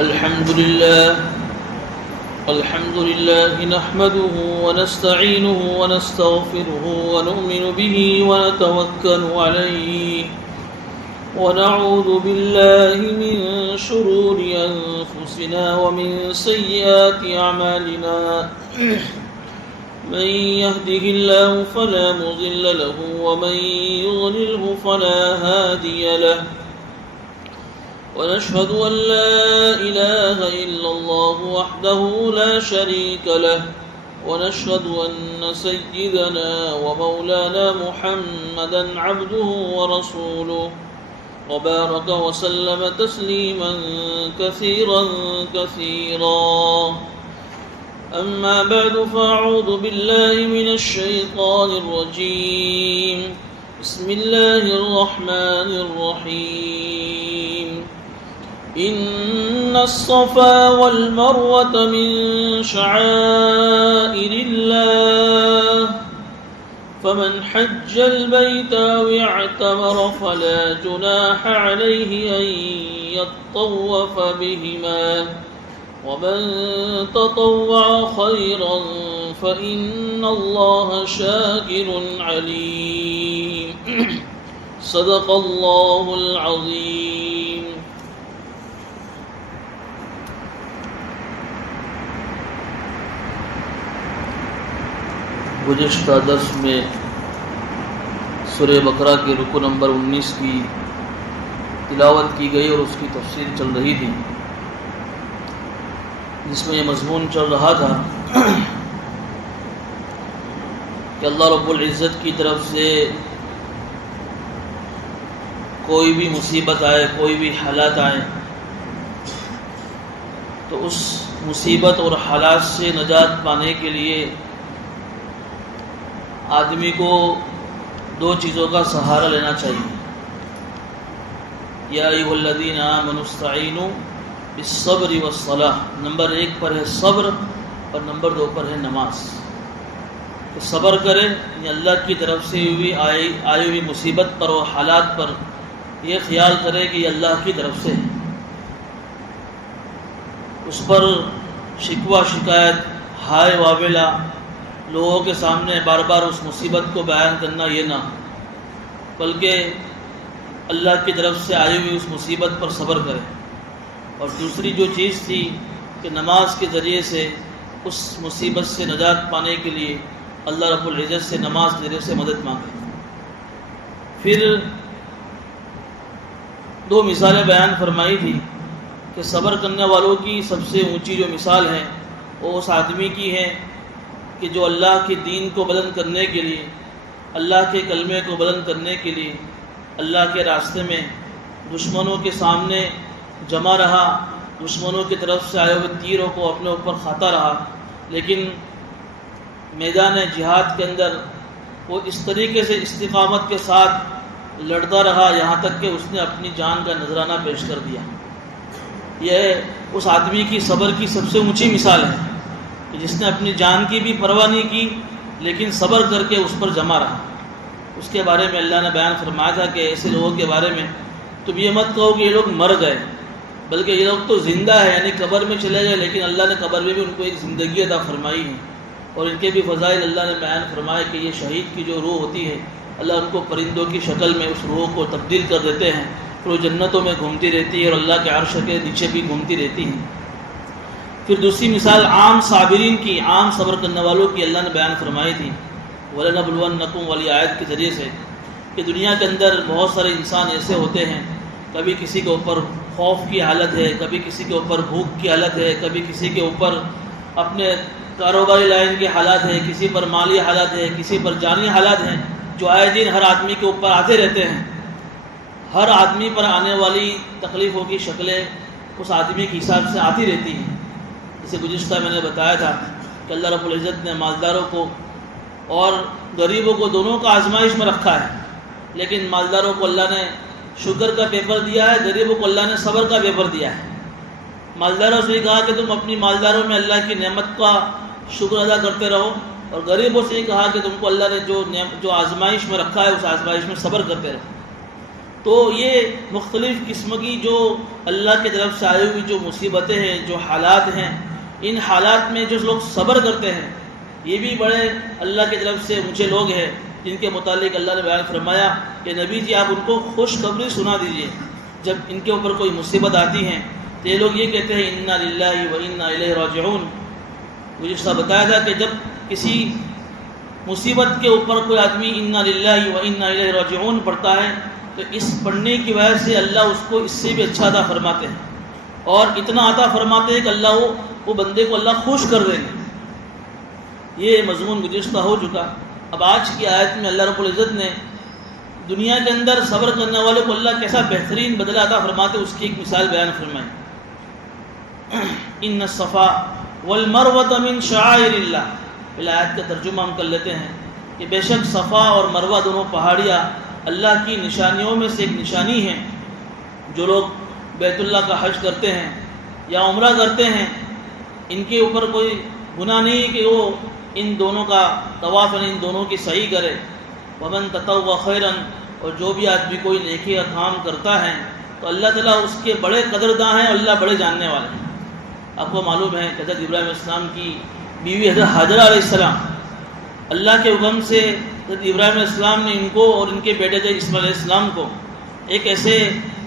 الحمد لله نحمده ونستعينه ونستغفره ونؤمن به ونتوكل عليه ونعوذ بالله من شرور أنفسنا ومن سيئات أعمالنا من يهده الله فلا مضل له ومن يضلله فلا هادي له ونشهد أن لا إله إلا الله وحده لا شريك له ونشهد أن سيدنا ومولانا محمدا عبده ورسوله وبارك وسلم تسليما كثيرا أما بعد فأعوذ بالله من الشيطان الرجيم بسم الله الرحمن الرحيم إن الصفا والمروة من شعائر الله فمن حج البيت أو اعتمر فلا جناح عليه أن يطوف بهما ومن تطوع خيرا فإن الله شاكر عليم صدق الله العظيم. گزشتہ درس میں سورہ بقرہ کے رکو نمبر 19 کی تلاوت کی گئی اور اس کی تفسیر چل رہی تھی، جس میں یہ مضمون چل رہا تھا کہ اللہ رب العزت کی طرف سے کوئی بھی مصیبت آئے، کوئی بھی حالات آئیں، تو اس مصیبت اور حالات سے نجات پانے کے لیے آدمی کو دو چیزوں کا سہارا لینا چاہیے. یا ایھا الذین آمنوا استعینوا بالصبر والصلاۃ، نمبر 1 پر ہے صبر اور نمبر 2 پر ہے نماز. کہ صبر کرے، یعنی اللہ کی طرف سے آئی ہوئی مصیبت پر اور حالات پر یہ خیال کرے کہ یہ اللہ کی طرف سے ہے. اس پر شکوہ شکایت، ہائے واویلا لوگوں کے سامنے بار بار اس مصیبت کو بیان کرنا یہ نہ، بلکہ اللہ کی طرف سے آئی ہوئی اس مصیبت پر صبر کرے. اور دوسری جو چیز تھی کہ نماز کے ذریعے سے اس مصیبت سے نجات پانے کے لیے اللہ رب العزت سے نماز کے ذریعے سے مدد مانگے. پھر 2 مثالیں بیان فرمائی تھی کہ صبر کرنے والوں کی سب سے اونچی جو مثال ہے وہ اس آدمی کی ہے کہ جو اللہ کے دین کو بلند کرنے کے لیے، اللہ کے کلمے کو بلند کرنے کے لیے اللہ کے راستے میں دشمنوں کے سامنے جمع رہا، دشمنوں کی طرف سے آئے ہوئے تیروں کو اپنے اوپر کھاتا رہا، لیکن میدان جہاد کے اندر وہ اس طریقے سے استقامت کے ساتھ لڑتا رہا یہاں تک کہ اس نے اپنی جان کا نذرانہ پیش کر دیا. یہ اس آدمی کی صبر کی سب سے اونچی مثال ہے کہ جس نے اپنی جان کی بھی پرواہ نہیں کی لیکن صبر کر کے اس پر جمع رہا. اس کے بارے میں اللہ نے بیان فرمایا تھا کہ ایسے لوگوں کے بارے میں تم یہ مت کہو کہ یہ لوگ مر گئے، بلکہ یہ لوگ تو زندہ ہے، یعنی قبر میں چلے گئے لیکن اللہ نے قبر میں بھی ان کو ایک زندگی عطا فرمائی ہے. اور ان کے بھی فضائل اللہ نے بیان فرمایا کہ یہ شہید کی جو روح ہوتی ہے اللہ ان کو پرندوں کی شکل میں اس روح کو تبدیل کر دیتے ہیں، پھر وہ جنتوں میں گھومتی رہتی ہے اور اللہ کے عرش کے نیچے بھی گھومتی رہتی ہیں. پھر دوسری مثال عام صابرین کی، عام صبر کرنے والوں کی اللہ نے بیان فرمائی تھی وَلَنَبْلُوَنَّكُمْ والی آیت کے ذریعے سے کہ دنیا کے اندر بہت سارے انسان ایسے ہوتے ہیں، کبھی کسی کے اوپر خوف کی حالت ہے، کبھی کسی کے اوپر بھوک کی حالت ہے، کبھی کسی کے اوپر اپنے کاروباری لائن کے حالات ہیں، کسی پر مالی حالات ہے، کسی پر جانی حالات ہیں جو آئے دن ہر آدمی کے اوپر آتے رہتے ہیں. ہر آدمی پر آنے والی تکلیفوں کی شکلیں اس آدمی کے حساب سے آتی رہتی ہیں. جسے گزشتہ میں نے بتایا تھا کہ اللہ رب العزت نے مالداروں کو اور غریبوں کو دونوں کا آزمائش میں رکھا ہے، لیکن مالداروں کو اللہ نے شکر کا پیپر دیا ہے، غریبوں کو اللہ نے صبر کا پیپر دیا ہے. مالداروں سے کہا کہ تم اپنی مالداروں میں اللہ کی نعمت کا شکر ادا کرتے رہو، اور غریبوں سے کہا کہ تم کو اللہ نے جو آزمائش میں رکھا ہے اس آزمائش میں صبر کرتے رہو. تو یہ مختلف قسم کی جو اللہ کی طرف سے آئی ہوئی جو مصیبتیں ہیں، جو حالات ہیں، ان حالات میں جو لوگ صبر کرتے ہیں یہ بھی بڑے اللہ کی طرف سے اونچے لوگ ہیں، جن کے متعلق اللہ نے بیان فرمایا کہ نبی جی آپ ان کو خوشخبری سنا دیجئے جب ان کے اوپر کوئی مصیبت آتی ہیں تو یہ لوگ یہ کہتے ہیں انا للہ و انا الیہ راجعون۔ مجھے اس کا بتایا تھا کہ جب کسی مصیبت کے اوپر کوئی آدمی انا للہ و انا الیہ راجعون پڑھتا ہے تو اس پڑھنے کی وجہ سے اللہ اس کو اس سے بھی اچھا عطا فرماتے ہیں، اور اتنا عطا فرماتے ہیں کہ اللہ وہ بندے کو اللہ خوش کر دیں گے۔ یہ مضمون گزشتہ ہو چکا۔ اب آج کی آیت میں اللہ رب العزت نے دنیا کے اندر صبر کرنے والے کو اللہ کیسا بہترین بدلہ عطا فرماتے اس کی ایک مثال بیان فرمائیں۔ ان الصفا والمروہ من شعائر اللہ، پہلے آیت کا ترجمہ ہم کر لیتے ہیں کہ بے شک صفا اور مروہ دونوں پہاڑیاں اللہ کی نشانیوں میں سے ایک نشانی ہیں۔ جو لوگ بیت اللہ کا حج کرتے ہیں یا عمرہ کرتے ہیں ان کے اوپر کوئی گناہ نہیں کہ وہ ان دونوں کا طواف ان دونوں کی صحیح کرے۔ ومن تطوع خیرا، اور جو بھی آدمی کوئی نیکی کا کام کرتا ہے تو اللہ تعالیٰ اس کے بڑے قدرداں ہیں اور اللہ بڑے جاننے والے ہیں۔ آپ کو معلوم ہے کہ حضرت ابراہیم علیہ السلام کی بیوی حضرت حاجرہ علیہ السلام، اللہ کے حکم سے حضرت ابراہیم علیہ السلام نے ان کو اور ان کے بیٹے حضرت اسماعیل علیہ السلام کو ایک ایسے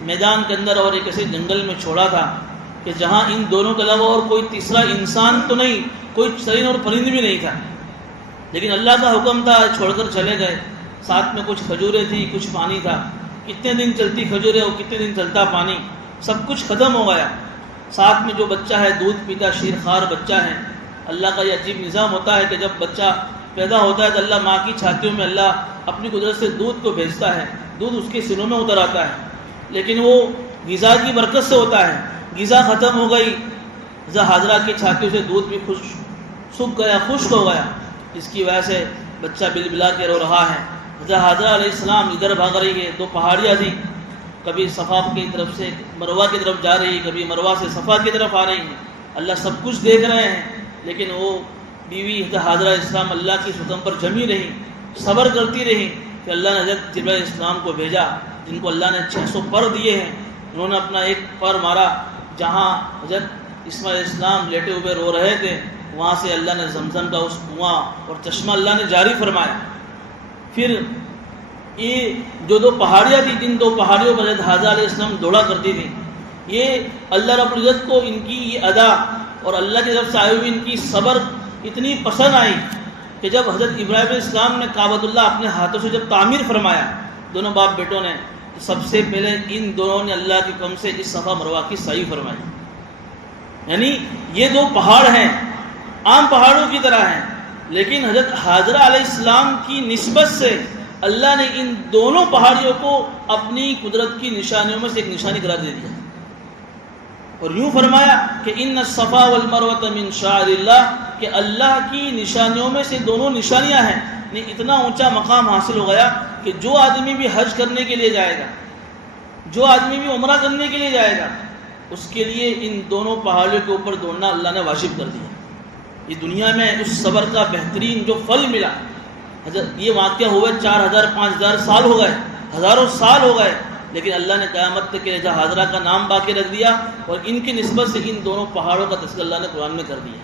میدان کے اندر اور ایک ایسے جنگل میں چھوڑا تھا کہ جہاں ان دونوں کے علاوہ اور کوئی تیسرا انسان تو نہیں، کوئی چرند اور پرند بھی نہیں تھا، لیکن اللہ کا حکم تھا، چھوڑ کر چلے گئے۔ ساتھ میں کچھ کھجوریں تھی، کچھ پانی تھا۔ کتنے دن چلتی کھجوریں اور کتنے دن چلتا پانی، سب کچھ ختم ہو گیا۔ ساتھ میں جو بچہ ہے دودھ پیتا شیر خوار بچہ ہے۔ اللہ کا یہ عجیب نظام ہوتا ہے کہ جب بچہ پیدا ہوتا ہے تو اللہ ماں کی چھاتیوں میں اللہ اپنی قدرت سے دودھ کو بھیجتا ہے، دودھ اس کے سینوں میں اتر آتا ہے، لیکن وہ غذا کی برکت سے ہوتا ہے۔ غذا ختم ہو گئی، حضرت حاجرہ کی چھاتیوں سے دودھ بھی سوکھ گیا، خشک ہو گیا، جس کی وجہ سے بچہ بلبلا کے رو رہا ہے۔ حضرت حاجرہ علیہ السلام ادھر بھاگ رہی ہے، دو پہاڑیاں تھیں، کبھی صفا کی طرف سے مروہ کی طرف جا رہی ہے، کبھی مروہ سے صفا کی طرف آ رہی ہیں۔ اللہ سب کچھ دیکھ رہے ہیں، لیکن وہ بیوی حضرت حاجرہ علیہ السلام اللہ کی حکم پر جمی رہی، صبر کرتی رہی کہ اللہ نے حضرت جبرائیل علیہ السلام کو بھیجا، جن کو اللہ نے 600 پر دیے ہیں۔ انہوں نے اپنا ایک پر مارا جہاں حضرت اسماعیل علیہ السلام لیٹے ہوئے رو رہے تھے، وہاں سے اللہ نے زمزم کا اس کنواں اور چشمہ اللہ نے جاری فرمایا۔ پھر یہ جو دو پہاڑیاں تھیں، جن دو پہاڑیوں پر حضرت حاجرہ علیہ السلام دوڑا کرتی تھی، یہ اللہ رب العزت کو ان کی یہ ادا اور اللہ کی طرف سے آئی ہوئی ان کی صبر اتنی پسند آئی کہ جب حضرت ابراہیم علیہ السلام نے کعبۃ اللہ اپنے ہاتھوں سے جب تعمیر فرمایا، دونوں باپ بیٹوں نے، تو سب سے پہلے ان دونوں نے اللہ کے حکم سے اس صفا مروہ کی صحیح فرمائی۔ یعنی یہ دو پہاڑ ہیں، عام پہاڑوں کی طرح ہیں، لیکن حضرت حاجرہ علیہ السلام کی نسبت سے اللہ نے ان دونوں پہاڑیوں کو اپنی قدرت کی نشانیوں میں سے ایک نشانی قرار دے دیا، اور یوں فرمایا کہ ان الصفا والمروہ من شعائر اللہ، کہ اللہ کی نشانیوں میں سے دونوں نشانیاں ہیں۔ اتنا اونچا مقام حاصل ہو گیا کہ جو آدمی بھی حج کرنے کے لیے جائے گا، جو آدمی بھی عمرہ کرنے کے لیے جائے گا، اس کے لیے ان دونوں پہاڑیوں کے اوپر دوڑنا اللہ نے واجب کر دیا۔ یہ دنیا میں اس صبر کا بہترین جو پھل ملا، یہ واقعہ ہوئے 4000 5000 سال ہو گئے، ہزاروں سال ہو گئے، لیکن اللہ نے قیامت تک کے حاجرہ کا نام باقی رکھ دیا، اور ان کی نسبت سے ان دونوں پہاڑوں کا تذکرہ اللہ نے قرآن میں کر دیا۔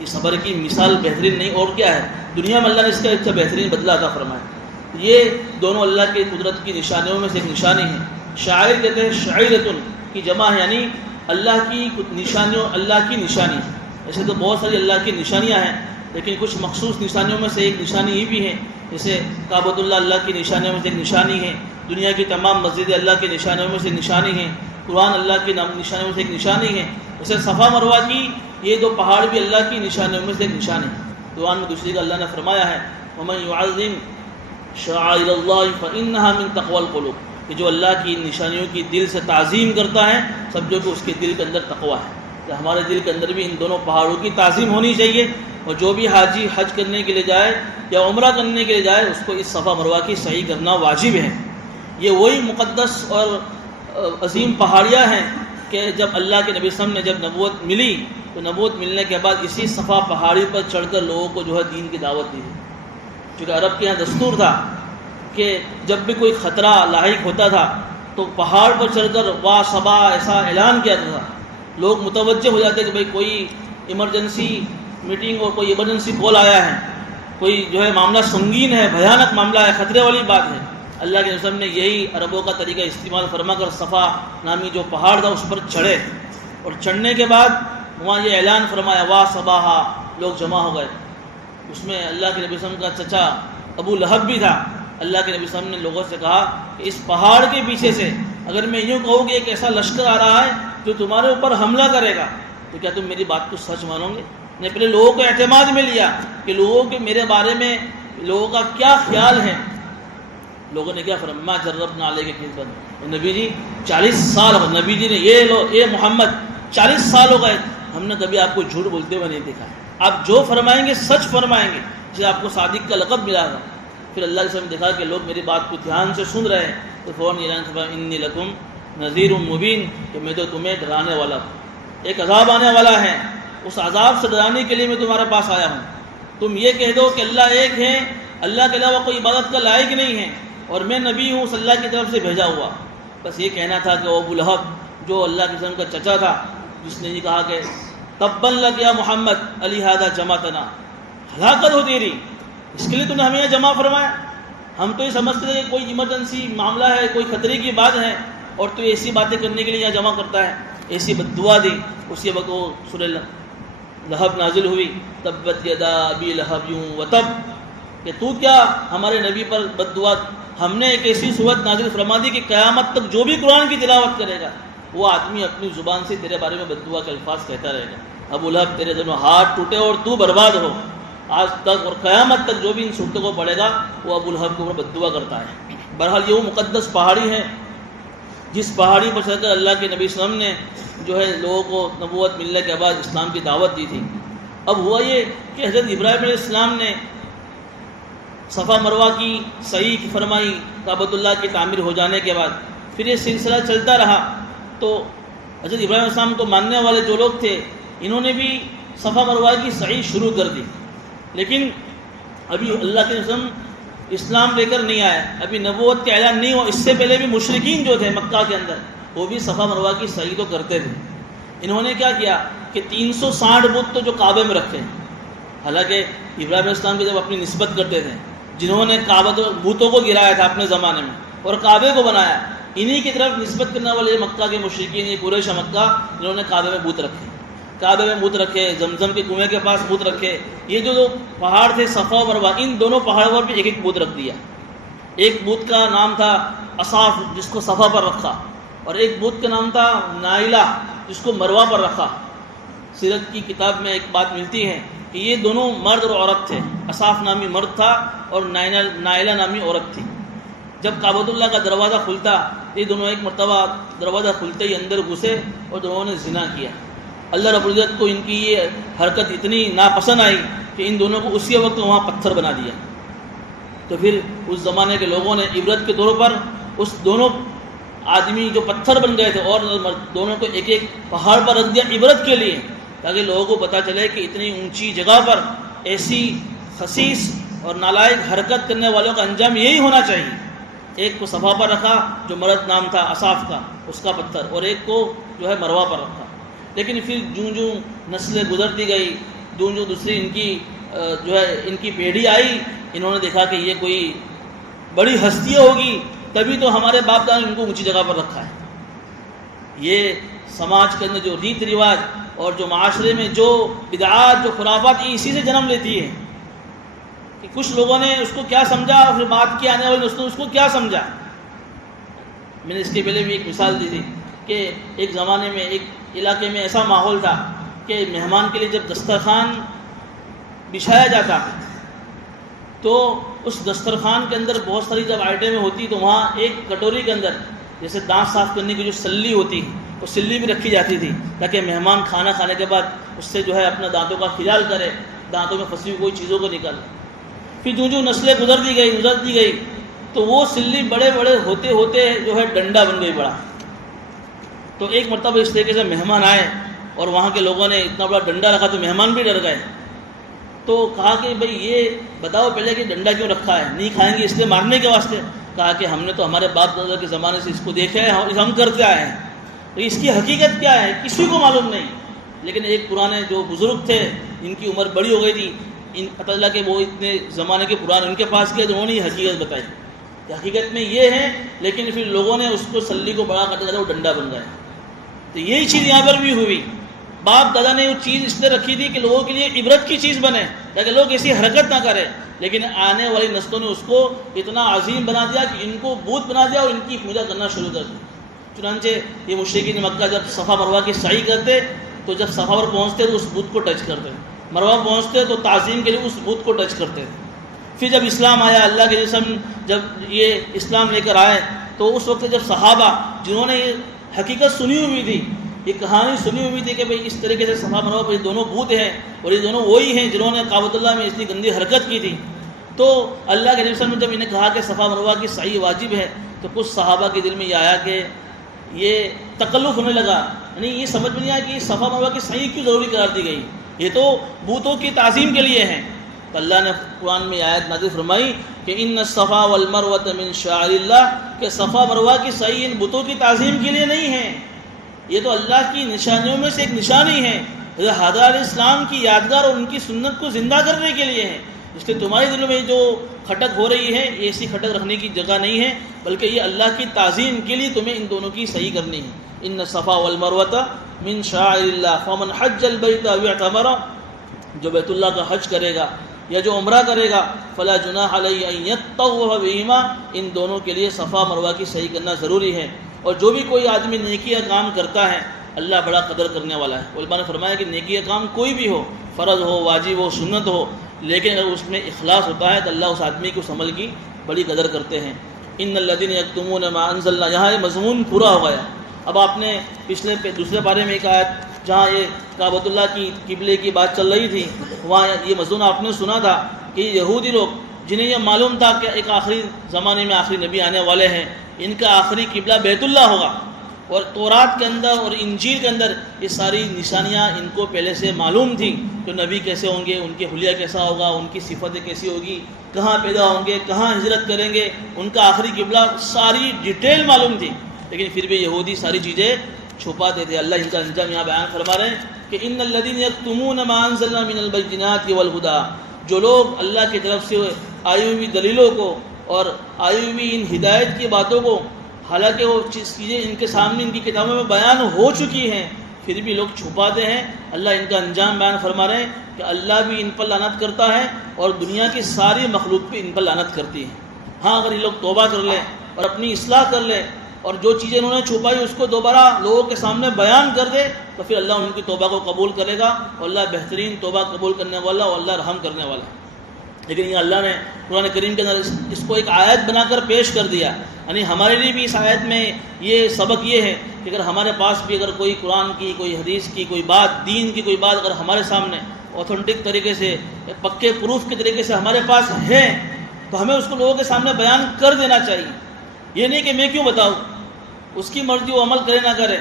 یہ صبر کی مثال بہترین نہیں اور کیا ہے، دنیا میں اللہ نے اس کا ایک بہترین بدلہ عطا فرمایا۔ یہ دونوں اللہ کی قدرت کی نشانیوں میں سے ایک نشانی ہے۔ شاعر کہتے ہیں شعیرتن کی جمع ہے، یعنی اللہ کی نشانیوں، اللہ کی نشانی۔ ایسے تو بہت ساری اللہ کی نشانیاں ہیں، لیکن کچھ مخصوص نشانیوں میں سے ایک نشانی یہ بھی ہے، جیسے کعبۃ اللہ اللہ کی نشانیوں میں سے ایک نشانی ہے، دنیا کی تمام مسجدیں اللہ کی نشانیوں میں سے ایک نشانی ہیں، قرآن اللہ کی نشانیوں میں سے ایک نشانی ہے۔ جیسے صفا مروہ کی یہ دو پہاڑ بھی اللہ کی نشانیوں میں سے ایک نشانی ہے۔ قرآن میں دوسری کا اللہ نے فرمایا ہے وَمَن يُعَظِّمْ شَعَائِرَ اللَّهِ فَإِنَّهَا مِن تَقْوَى الْقُلُوبِ، کہ جو اللہ کی نشانیوں کی دل سے تعظیم کرتا ہے، سمجھو کہ اس کے دل کے اندر تقویٰ ہے۔ کہ ہمارے دل کے اندر بھی ان دونوں پہاڑوں کی تعظیم ہونی چاہیے، اور جو بھی حاجی حج کرنے کے لیے جائے یا عمرہ کرنے کے لیے جائے، اس کو اس صفا مروہ کی صحیح کرنا واجب ہے۔ یہ وہی مقدس اور عظیم پہاڑیاں ہیں کہ جب اللہ کے نبی صلی اللہ علیہ وسلم نے جب نبوت ملی تو نبوت ملنے کے بعد اسی صفا پہاڑی پر چڑھ کر لوگوں کو جو ہے دین کی دعوت دی، چونکہ عرب کے یہاں دستور تھا کہ جب بھی کوئی خطرہ لاحق ہوتا تھا تو پہاڑ پر چڑھ کر وا صبا ایسا اعلان کیا تھا، لوگ متوجہ ہو جاتے کہ بھئی کوئی ایمرجنسی میٹنگ اور کوئی ایمرجنسی کال آیا ہے، کوئی جو ہے معاملہ سنگین ہے، بھیانک معاملہ ہے، خطرے والی بات ہے۔ اللہ کے رسول نے یہی عربوں کا طریقہ استعمال فرما کر صفا نامی جو پہاڑ تھا اس پر چڑھے، اور چڑھنے کے بعد وہاں یہ اعلان فرمایا وا صباحا، لوگ جمع ہو گئے۔ اس میں اللہ کے نبی صلی اللہ علیہ وسلم کا چچا ابو لہب بھی تھا۔ اللہ کے نبی صلی اللہ علیہ وسلم نے لوگوں سے کہا کہ اس پہاڑ کے پیچھے سے اگر میں یوں کہوں کہ ایک ایسا لشکر آ رہا ہے جو تمہارے اوپر حملہ کرے گا تو کیا تم میری بات کو سچ مانو گے؟ نے پہلے لوگوں کو اعتماد میں لیا کہ لوگوں کے میرے بارے میں لوگوں کا کیا خیال ہے۔ لوگوں نے کیا فرمایا ما جربنا علیہ کے کذبا، نبی جی 40 سال ہو، نبی جی نے یہ محمد 40 سال ہو گئے ہم نے کبھی آپ کو جھوٹ بولتے ہوئے نہیں دیکھا ہے، آپ جو فرمائیں گے سچ فرمائیں گے، جسے آپ کو صادق کا لقب ملا تھا۔ پھر اللہ کے نے دیکھا کہ لوگ میری بات کو دھیان سے سن رہے ہیں تو فوراً اعلان فرمایا انی لکم نذیر مبین، کہ میں تو تمہیں ڈرانے والا ہوں، ایک عذاب آنے والا ہے، اس عذاب سے ڈرانے کے لیے میں تمہارے پاس آیا ہوں۔ تم یہ کہہ دو کہ اللہ ایک ہے، اللہ کے علاوہ کوئی عبادت کا لائق نہیں ہے، اور میں نبی ہوں صلی اللہ کی طرف سے بھیجا ہوا۔ بس یہ کہنا تھا کہ ابو لہب جو اللہ کے رسول کا چچا تھا، جس نے یہ کہا کہ تبا لک یا محمد لہذا جمعتنا، ہلاکت ہو تیری، اس کے لیے تو نے ہمیں یہاں جمع فرمایا، ہم تو یہ سمجھتے تھے کہ کوئی ایمرجنسی معاملہ ہے، کوئی خطرے کی بات ہے، اور تو ایسی باتیں کرنے کے لیے یہاں جمع کرتا ہے۔ ایسی بد دعا دی۔ اسی وقت وہ سورہ لہب نازل ہوئی، تبت یدا ابی لہب وتب، کہ تو کیا ہمارے نبی پر بد دعا، ہم نے ایک ایسی صورت نازل فرما دی کہ قیامت تک جو بھی قرآن کی تلاوت کرے گا وہ آدمی اپنی زبان سے تیرے بارے میں بد دعا کے الفاظ کہتا رہے گا۔ ابو لہب تیرے دونوں ہاتھ ٹوٹے اور تو برباد ہو، آج تک اور قیامت تک جو بھی ان صورتوں کو پڑھے گا وہ ابو لہب کے اوپر بد دعا کرتا ہے۔ بہرحال یہ وہ مقدس پہاڑی ہے جس پہاڑی پر چڑھ کر اللہ کے نبی صلی اللہ علیہ وسلم نے جو ہے لوگوں کو نبوت ملنے کے بعد اسلام کی دعوت دی تھی۔ اب ہوا یہ کہ حضرت ابراہیم علیہ السلام نے صفا مروہ کی صحیح فرمائی کعبۃ اللہ کی تعمیر ہو جانے کے بعد، پھر یہ سلسلہ چلتا رہا، تو حضرت ابراہیم علیہ السلام کو ماننے والے جو لوگ تھے انہوں نے بھی صفا مروہ کی صحیح شروع کر دی، لیکن ابھی اللہ کے رسول اسلام لے کر نہیں آئے، ابھی نبوت کا اعلان نہیں ہوا۔ اس سے پہلے بھی مشرکین جو تھے مکہ کے اندر وہ بھی صفا مروہ کی صحیح تو کرتے تھے۔ انہوں نے کیا کیا کہ 360 بت تو جو کعبے میں رکھے، حالانکہ ابراہیم علیہ السلام کی جب اپنی نسبت کرتے تھے، جنہوں نے بتوں کو گرایا تھا اپنے زمانے میں اور کعبے کو بنایا، انہی کی طرف نسبت کرنے والے مکہ کے مشرکین، یہ قریش مکہ، جنہوں نے کعبے میں بت رکھے، کعبے میں بت رکھے، زمزم کے کنویں کے پاس بت رکھے۔ یہ جو دو پہاڑ تھے صفا و مروہ، ان دونوں پہاڑوں پر بھی ایک ایک بت رکھ دیا۔ ایک بت کا نام تھا اصاف جس کو صفا پر رکھا، اور ایک بت کا نام تھا نائلہ جس کو مروہ پر رکھا۔ سیرت کی کتاب میں ایک بات ملتی ہے کہ یہ دونوں مرد اور عورت تھے، اصاف نامی مرد تھا اور نائلہ نامی عورت تھی۔ جب کعبۃ اللہ کا دروازہ کھلتا، یہ دونوں ایک مرتبہ دروازہ کھلتے ہی اندر گھسے اور دونوں نے زنا کیا۔ اللہ رب العزت کو ان کی یہ حرکت اتنی ناپسند آئی کہ ان دونوں کو اسی وقت وہاں پتھر بنا دیا۔ تو پھر اس زمانے کے لوگوں نے عبرت کے طور پر اس دونوں آدمی جو پتھر بن گئے تھے اور دونوں کو ایک ایک پہاڑ پر رکھ دیا عبرت کے لیے، تاکہ لوگوں کو پتہ چلے کہ اتنی اونچی جگہ پر ایسی خسیس اور نالائق حرکت کرنے والوں کا انجام یہی ہونا چاہیے۔ ایک کو صفا پر رکھا جو مرد نام تھا اصاف کا، اس کا پتھر، اور ایک کو جو ہے مروہ پر رکھا۔ لیکن پھر جوں نسلیں گزرتی گئی، جوں دوسری ان کی جو ہے ان کی پیڑھی آئی، انہوں نے دیکھا کہ یہ کوئی بڑی ہستی ہوگی، تبھی تو ہمارے باپ دادا نے ان کو اونچی جگہ پر رکھا ہے۔ یہ سماج کے اندر جو ریت رواج اور جو معاشرے میں جو بدعات، جو خرافات، یہ اسی سے جنم لیتی ہے کہ کچھ لوگوں نے اس کو کیا سمجھا اور پھر بات کی آنے والے نسلوں نے اس کو کیا سمجھا۔ میں نے اس کے پہلے بھی ایک مثال دی تھی کہ ایک زمانے میں ایک علاقے میں ایسا ماحول تھا کہ مہمان کے لیے جب دسترخوان بچھایا جاتا تو اس دسترخوان کے اندر بہت ساری جب آئٹمیں ہوتی تو وہاں ایک کٹوری کے اندر جیسے دانت صاف کرنے کی جو سلی ہوتی وہ سلی بھی رکھی جاتی تھی، تاکہ مہمان کھانا کھانے کے بعد اس سے جو ہے اپنا دانتوں کا خیال کرے، دانتوں میں پھنسی ہوئی کوئی چیزوں کو نکالے۔ پھر جو نسلیں گزرتی گئی تو وہ سلی بڑے بڑے ہوتے ہوتے جو ہے ڈنڈا بن گئی بڑا۔ تو ایک مرتبہ اس طریقے سے مہمان آئے اور وہاں کے لوگوں نے اتنا بڑا ڈنڈا رکھا تو مہمان بھی ڈر گئے۔ تو کہا کہ بھئی یہ بتاؤ پہلے کہ ڈنڈا کیوں رکھا ہے، نہیں کھائیں گے اس لیے مارنے کے واسطے؟ کہا کہ ہم نے تو ہمارے باپ دادا کے زمانے سے اس کو دیکھا ہے، ہم کرتے آئے ہیں، تو اس کی حقیقت کیا ہے کسی کو معلوم نہیں۔ لیکن ایک پرانے جو بزرگ تھے، ان کی عمر بڑی ہو گئی تھی، ان پتہ چلا کہ وہ اتنے زمانے کے پرانے ان کے پاس گئے تو انہوں نے یہ حقیقت بتائی کہ حقیقت میں یہ ہے، لیکن پھر لوگوں نے اس کو سلی کو بڑا کرتے کرتے وہ ڈنڈا بن گئے۔ تو یہی چیز یہاں پر بھی ہوئی، باپ دادا نے وہ چیز اس لیے رکھی تھی کہ لوگوں کے لیے عبرت کی چیز بنے، تاکہ لوگ ایسی حرکت نہ کریں، لیکن آنے والی نسلوں نے اس کو اتنا عظیم بنا دیا کہ ان کو بت بنا دیا اور ان کی پوجا کرنا شروع کر دی۔ چنانچہ یہ مشرکین مکہ جب صفا مروہ کی سعی کرتے تو جب صفا پر پہنچتے تو اس بت کو ٹچ کرتے، مروہ پہنچتے تو تعظیم کے لیے اس بت کو ٹچ کرتے۔ پھر جب اسلام آیا، اللہ کے جسم جب یہ اسلام لے کر آئے تو اس وقت جب صحابہ جنہوں نے یہ حقیقت سنی ہوئی تھی، یہ کہانی سنی ہوئی تھی کہ بھئی اس طریقے سے صفا مروہ پر یہ دونوں بت ہیں اور یہ دونوں وہی ہیں جنہوں نے کعبۃ اللہ میں اتنی گندی حرکت کی تھی، تو اللہ کے جسم نے جب انہیں کہا کہ صفا مروہ کی سعی واجب ہے تو کچھ صحابہ کے دل میں یہ آیا کہ یہ تکلف ہونے لگا، یعنی یہ سمجھ میں نہیں آیا کہ صفا مروہ کی سعی کیوں ضروری قرار دی گئی، یہ تو بتوں کی تعظیم کے لیے ہیں۔ تو اللہ نے قرآن میں آیت نازل فرمائی کہ ان الصفا والمروۃ من شعائر اللہ، کہ صفا مروہ کی سعی ان بتوں کی تعظیم کے لیے نہیں ہے، یہ تو اللہ کی نشانیوں میں سے ایک نشانی ہے، حضرت علیہ السلام کی یادگار اور ان کی سنت کو زندہ کرنے کے لیے ہے۔ اس لیے تمہارے دلوں میں جو کھٹک ہو رہی ہے یہ ایسی کھٹک رکھنے کی جگہ نہیں ہے، بلکہ یہ اللہ کی تعظیم کے لیے تمہیں ان دونوں کی صحیح کرنی ہے۔ ان الصفا والمروۃ من شعائر اللہ فمن حج البیت او اعتمر، جو بیت اللہ کا حج کرے گا یا جو عمرہ کرے گا، فلا جناح علیہ ان یطوف بہما، ان دونوں کے لیے صفا مروہ کی صحیح کرنا ضروری ہے۔ اور جو بھی کوئی آدمی نیکی کا کام کرتا ہے اللہ بڑا قدر کرنے والا ہے۔ علماء نے فرمایا کہ نیکی کا کام کوئی بھی ہو، فرض ہو، واجب ہو، سنت ہو، لیکن اگر اس میں اخلاص ہوتا ہے تو اللہ اس آدمی کو اس عمل کی بڑی قدر کرتے ہیں۔ ان الذین یکتمون ما انزلنا، یہاں یہ مضمون پورا ہو گیا۔ اب آپ نے پچھلے دوسرے بارے میں ایک آیت جہاں یہ کعبۃ اللہ کی قبلے کی بات چل رہی تھی، وہاں یہ مضمون آپ نے سنا تھا کہ یہودی لوگ جنہیں یہ معلوم تھا کہ ایک آخری زمانے میں آخری نبی آنے والے ہیں، ان کا آخری قبلہ بیت اللہ ہوگا، اور تورات کے اندر اور انجیل کے اندر یہ ساری نشانیاں ان کو پہلے سے معلوم تھیں کہ نبی کیسے ہوں گے، ان کے حلیہ کیسا ہوگا، ان کی صفتیں کیسی ہوگی، کہاں پیدا ہوں گے، کہاں ہجرت کریں گے، ان کا آخری قبلہ ساری ڈیٹیل معلوم تھی، لیکن پھر بھی یہودی ساری چیزیں چھپاتے تھے۔ اللہ ان کا انجام یہاں بیان فرما رہے ہیں کہ ان الذین یکتمون ما انزلنا من البینات والہدی، جو لوگ اللہ کی طرف سے آئی ہوئی دلیلوں کو اور آئی ہوئی ان ہدایت کی باتوں کو، حالانکہ وہ چیزیں ان کے سامنے ان کی کتابوں میں بیان ہو چکی ہیں، پھر بھی لوگ چھپاتے ہیں، اللہ ان کا انجام بیان فرما رہے ہیں کہ اللہ بھی ان پر لعنت کرتا ہے اور دنیا کی ساری مخلوق بھی ان پر لعنت کرتی ہے۔ ہاں اگر یہ لوگ توبہ کر لیں اور اپنی اصلاح کر لیں اور جو چیزیں انہوں نے چھپائی اس کو دوبارہ لوگوں کے سامنے بیان کر دے تو پھر اللہ ان کی توبہ کو قبول کرے گا، اور اللہ بہترین توبہ قبول کرنے والا اور اللہ رحم کرنے والا ہے۔ لیکن یہ اللہ نے قرآن کریم کے اندر اس کو ایک آیت بنا کر پیش کر دیا، یعنی ہمارے لیے بھی اس آیت میں یہ سبق یہ ہے کہ اگر ہمارے پاس بھی اگر کوئی قرآن کی، کوئی حدیث کی، کوئی بات، دین کی کوئی بات اگر ہمارے سامنے اوتھینٹک طریقے سے، پکے پروف کے طریقے سے ہمارے پاس ہے تو ہمیں اس کو لوگوں کے سامنے بیان کر دینا چاہیے۔ یہ نہیں کہ میں کیوں بتاؤں، اس کی مرضی وہ عمل کرے نہ کرے،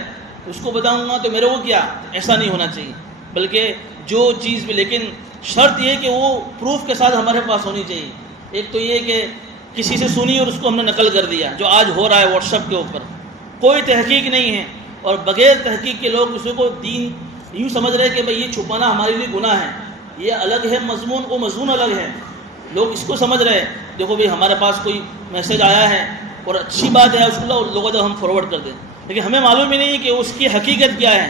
اس کو بتاؤں گا تو میرے کو کیا، ایسا نہیں ہونا چاہیے، بلکہ جو چیز بھی، لیکن شرط یہ کہ وہ پروف کے ساتھ ہمارے پاس ہونی چاہیے۔ ایک تو یہ کہ کسی سے سنی اور اس کو ہم نے نقل کر دیا، جو آج ہو رہا ہے واٹس ایپ کے اوپر، کوئی تحقیق نہیں ہے، اور بغیر تحقیق کے لوگ اس کو دین یوں سمجھ رہے کہ بھئی یہ چھپانا ہمارے لیے گناہ ہے، یہ الگ ہے مضمون، وہ مضمون الگ ہے۔ لوگ اس کو سمجھ رہے ہیں دیکھو بھئی ہمارے پاس کوئی میسج آیا ہے اور اچھی بات ہے، اس کو لوگوں تک ہم فارورڈ کر دیں، لیکن ہمیں معلوم ہی نہیں کہ اس کی حقیقت کیا ہے،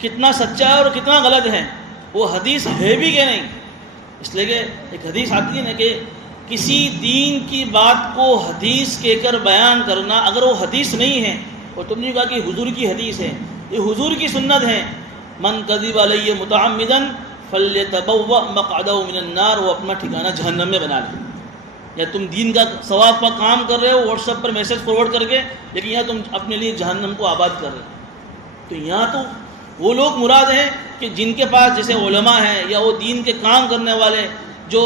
کتنا سچا ہے اور کتنا غلط ہے، وہ حدیث ہے بھی کہ نہیں۔ اس لیے کہ ایک حدیث آتی ہے نا کہ کسی دین کی بات کو حدیث کہہ کر بیان کرنا، اگر وہ حدیث نہیں ہے اور تم نے کہا کہ حضور کی حدیث ہے، یہ حضور کی سنت ہے، من کذب علیہ متعمدا فلیتبوأ مقعدہ من النار، وہ اپنا ٹھکانہ جہنم میں بنا لے۔ یا تم دین کا ثواب کا کام کر رہے ہو واٹس ایپ پر میسج فارورڈ کر کے، لیکن یہاں تم اپنے لیے جہنم کو آباد کر رہے ہو۔ تو یہاں تو وہ لوگ مراد ہیں کہ جن کے پاس جیسے علماء ہیں یا وہ دین کے کام کرنے والے جو